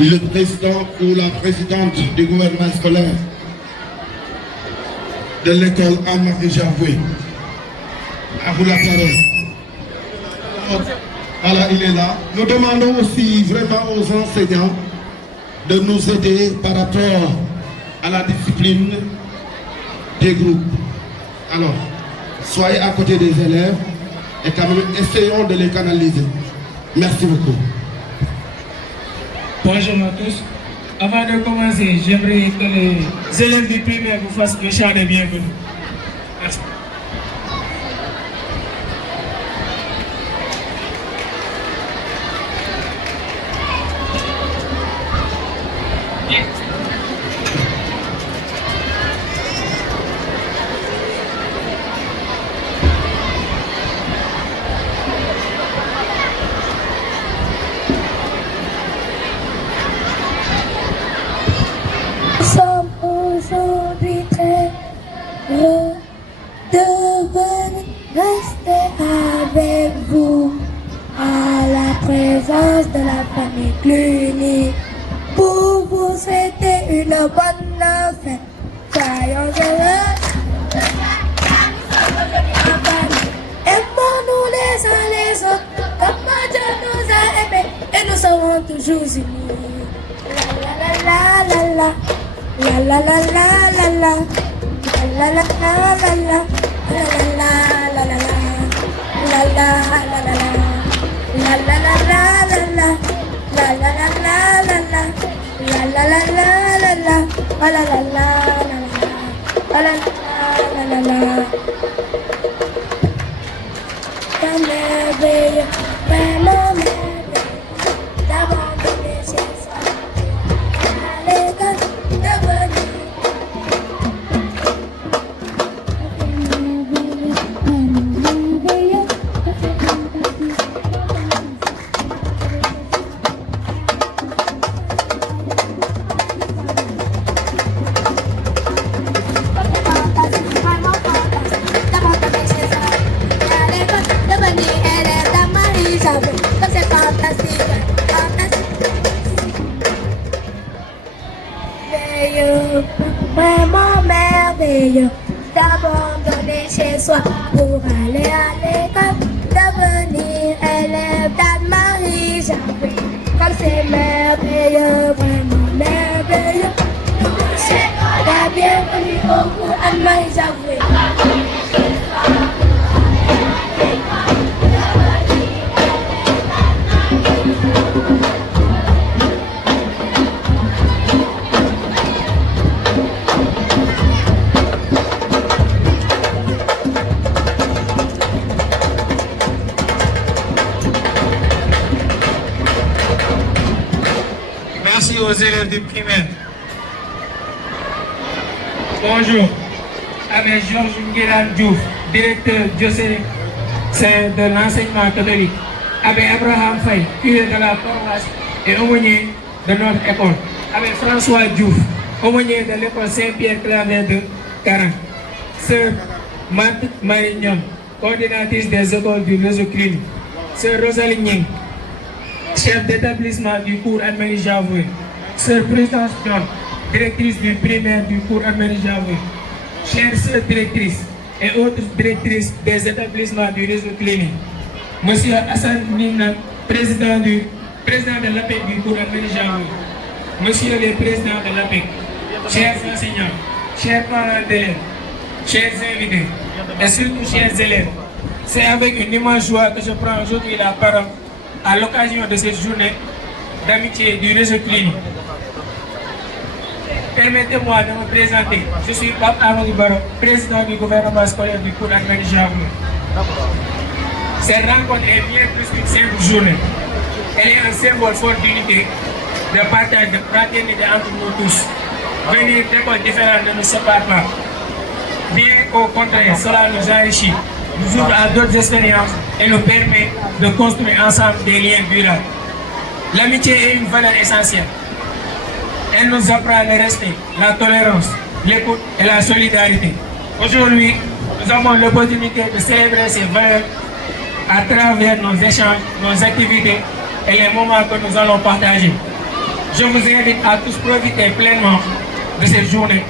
le président ou la présidente du gouvernement scolaire de l'école Anne-Marie Javoué. À vous la parole. Voilà, il est là. Nous demandons aussi vraiment aux enseignants de nous aider par rapport à la discipline des groupes. Alors, soyez à côté des élèves et quand même essayons de les canaliser. Merci beaucoup. Bonjour à tous. Avant de commencer, j'aimerais que les élèves du primaire vous fassent le chant de bienvenue. Merci. Aujourd'hui très heureux de venir rester avec vous à la présence de la famille Cluny pour vous souhaiter une bonne fête. Soyons heureux. Aimons-nous les uns les autres comme Dieu nous a aimés et nous serons toujours unis. La la la la la. La la la la la la la la la la la la la la la Vraiment merveilleux d'abandonner chez soi pour aller à l'école, devenir élève d'Anne-Marie Javoué. Comme c'est merveilleux, vraiment merveilleux. C'est la bienvenue au cours Anne-Marie Javoué. Merci aux élèves du primaire. Bonjour. Avec Georges Nguélan Diouf, directeur diocésain de l'enseignement catholique. Avec Abraham Faye, curé de la paroisse et aumônier de notre école. Avec François Diouf, aumônier de l'école Saint-Pierre-Claver de Caran. Sœur Marignan, coordinatrice des écoles du réseau clinique. Sœur Rosalie Ning, chef d'établissement du cours Anne-Marie Javoué. Sœur Prudence John, directrice du primaire du cours Anne-Marie Javoué. Chères sœurs directrices et autres directrices des établissements du réseau clinique. Monsieur Hassan Nina, président de l'APEC du cours Anne-Marie Javoué. Monsieur le président de l'APEC, chers enseignants, chers parents d'élèves, chers invités et surtout chers élèves, c'est avec une immense joie que je prends aujourd'hui la parole à l'occasion de cette journée d'amitié du réseau clinique. Permettez-moi de me présenter. Je suis Pape Amadou Baro, président du gouvernement scolaire du cours Anne-Marie Javoué. Cette rencontre est bien plus qu'une simple journée. Elle est un symbole fort d'unité, de partage, de fraternité entre nous tous. Venir d'écoles différentes ne nous sépare pas. Bien au contraire, cela nous enrichit, nous ouvre à d'autres expériences et nous permet de construire ensemble des liens durables. L'amitié est une valeur essentielle. Elle nous apprend le respect, la tolérance, l'écoute et la solidarité. Aujourd'hui, nous avons l'opportunité de célébrer ces valeurs à travers nos échanges, nos activités et les moments que nous allons partager. Je vous invite à tous profiter pleinement de cette journée.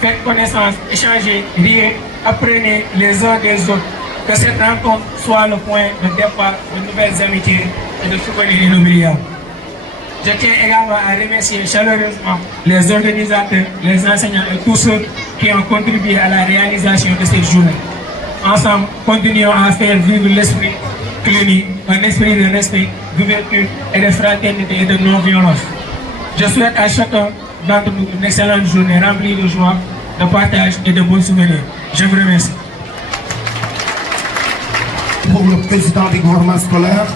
Faites connaissance, échangez, riez, apprenez les uns des autres. Que cette rencontre soit le point de départ de nouvelles amitiés et de souvenirs inoubliables. Je tiens également à remercier chaleureusement les organisateurs, les enseignants et tous ceux qui ont contribué à la réalisation de cette journée. Ensemble, continuons à faire vivre l'esprit clinique, un esprit de respect, d'ouverture et de fraternité et de non-violence. Je souhaite à chacun d'entre nous une excellente journée remplie de joie, de partage et de bons souvenirs. Je vous remercie. Pour le président du gouvernement scolaire,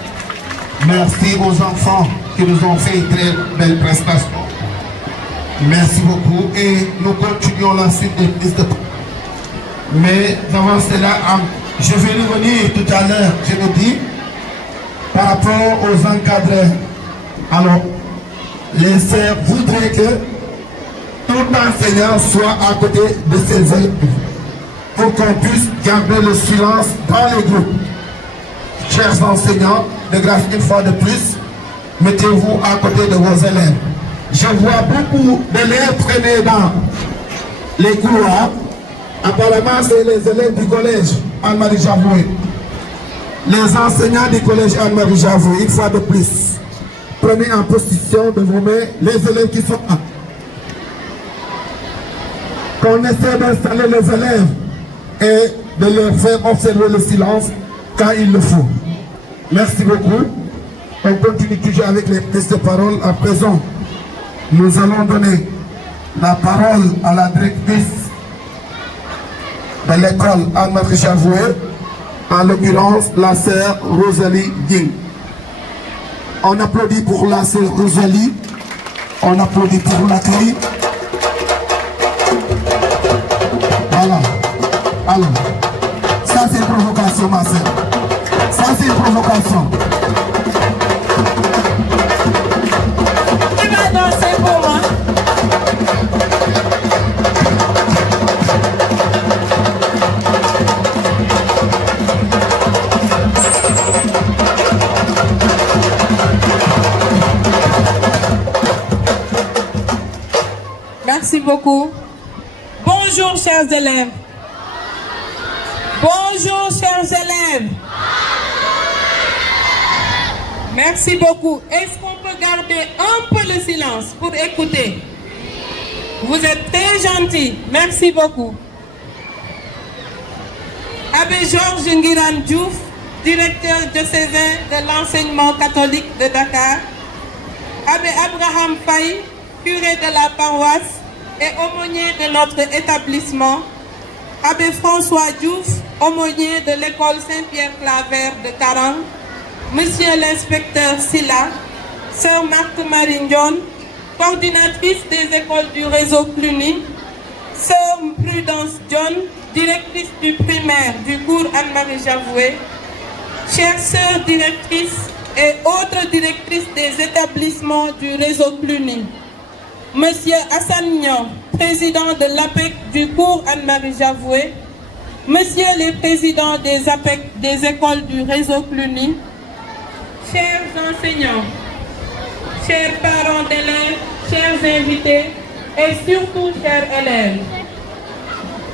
merci aux enfants qui nous ont fait une très belle prestation. Merci beaucoup et nous continuons la suite des prises de parole. Mais avant cela, je vais revenir tout à l'heure, je le dis, par rapport aux encadrés. Alors, les sœurs voudraient que tout enseignant soit à côté de ses élèves pour qu'on puisse garder le silence dans les groupes. Chers enseignants, de grâce une fois de plus, mettez-vous à côté de vos élèves. Je vois beaucoup d'élèves traîner dans les couloirs. Apparemment, c'est les élèves du collège Anne-Marie Javoué. Les enseignants du collège Anne-Marie Javoué, une fois de plus, prenez en position de vous mettre les élèves qui sont là. Qu'on essaie d'installer les élèves et de leur faire observer le silence quand il le faut. Merci beaucoup. On continue toujours avec les prises de parole. À présent, nous allons donner la parole à la directrice de l'école Anne-Marie Javoué, en l'occurrence la sœur Rosalie Ding. On applaudit pour la sœur Rosalie, on applaudit pour l'accueil. Voilà. Alors, ça c'est une provocation, ma sœur. Ça c'est une provocation. Tu vas danser pour moi. Merci beaucoup. Bonjour chers élèves. Bonjour chers élèves. Merci beaucoup. Est-ce qu'on peut garder un peu le silence pour écouter? Vous êtes très gentils. Merci beaucoup. Abbé Georges Nguirane Diouf, directeur diocésain de l'enseignement catholique de Dakar. Abbé Abraham Faye, curé de la paroisse et aumônier de notre établissement. Abbé François Diouf, aumônier de l'école Saint-Pierre-Claver de Karang. Monsieur l'inspecteur Silla, Sœur Marthe-Marie Ndion, coordinatrice des écoles du réseau CLUNY. Sœur Prudence John, directrice du primaire du cours Anne-Marie Javoué. Chères sœurs directrices et autres directrices des établissements du réseau CLUNY. Monsieur Hassan Nyon, président de l'APEC du cours Anne-Marie Javoué. Monsieur le président des APEC des écoles du réseau CLUNY. Chers enseignants, chers parents d'élèves, chers invités et surtout chers élèves.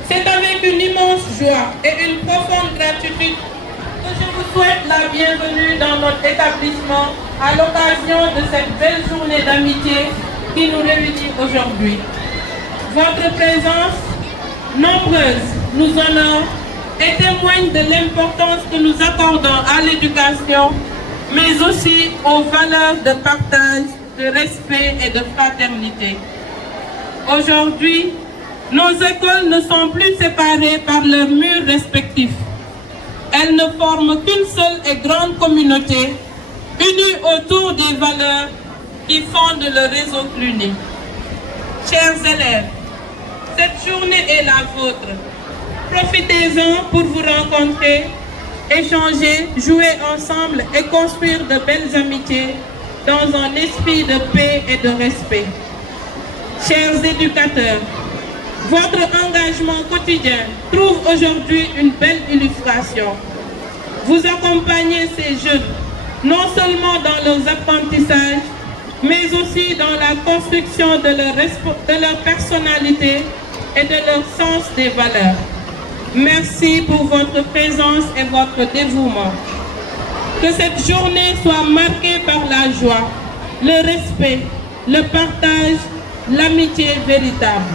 C'est avec une immense joie et une profonde gratitude que je vous souhaite la bienvenue dans notre établissement à l'occasion de cette belle journée d'amitié qui nous réunit aujourd'hui. Votre présence, nombreuse, nous honore et témoigne de l'importance que nous accordons à l'éducation, mais aussi aux valeurs de partage, de respect et de fraternité. Aujourd'hui, nos écoles ne sont plus séparées par leurs murs respectifs. Elles ne forment qu'une seule et grande communauté, unie autour des valeurs qui fondent le réseau CLUNY. Chers élèves, cette journée est la vôtre. Profitez-en pour vous rencontrer, échanger, jouer ensemble et construire de belles amitiés dans un esprit de paix et de respect. Chers éducateurs, votre engagement quotidien trouve aujourd'hui une belle illustration. Vous accompagnez ces jeunes non seulement dans leurs apprentissages, mais aussi dans la construction de leur personnalité et de leur sens des valeurs. Merci pour votre présence et votre dévouement. Que cette journée soit marquée par la joie, le respect, le partage, l'amitié véritable.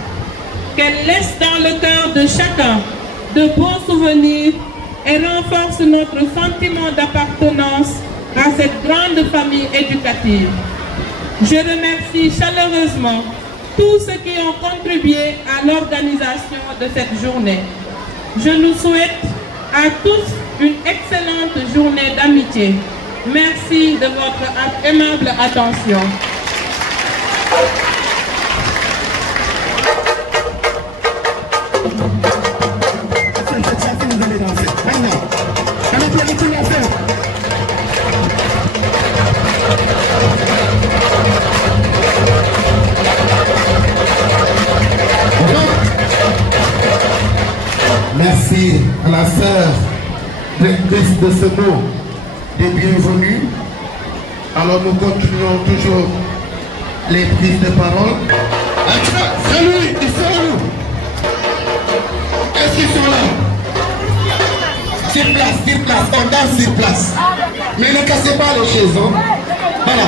Qu'elle laisse dans le cœur de chacun de bons souvenirs et renforce notre sentiment d'appartenance à cette grande famille éducative. Je remercie chaleureusement tous ceux qui ont contribué à l'organisation de cette journée. Je nous souhaite à tous une excellente journée d'amitié. Merci de votre aimable attention. Merci à la sœur directrice de ce mot des bienvenus. Alors nous continuons toujours les prises de parole. C'est lui, ils sont où? Est-ce qu'ils sont là? Sur place, on danse sur place. Mais ne cassez pas les chaises, hein? Voilà.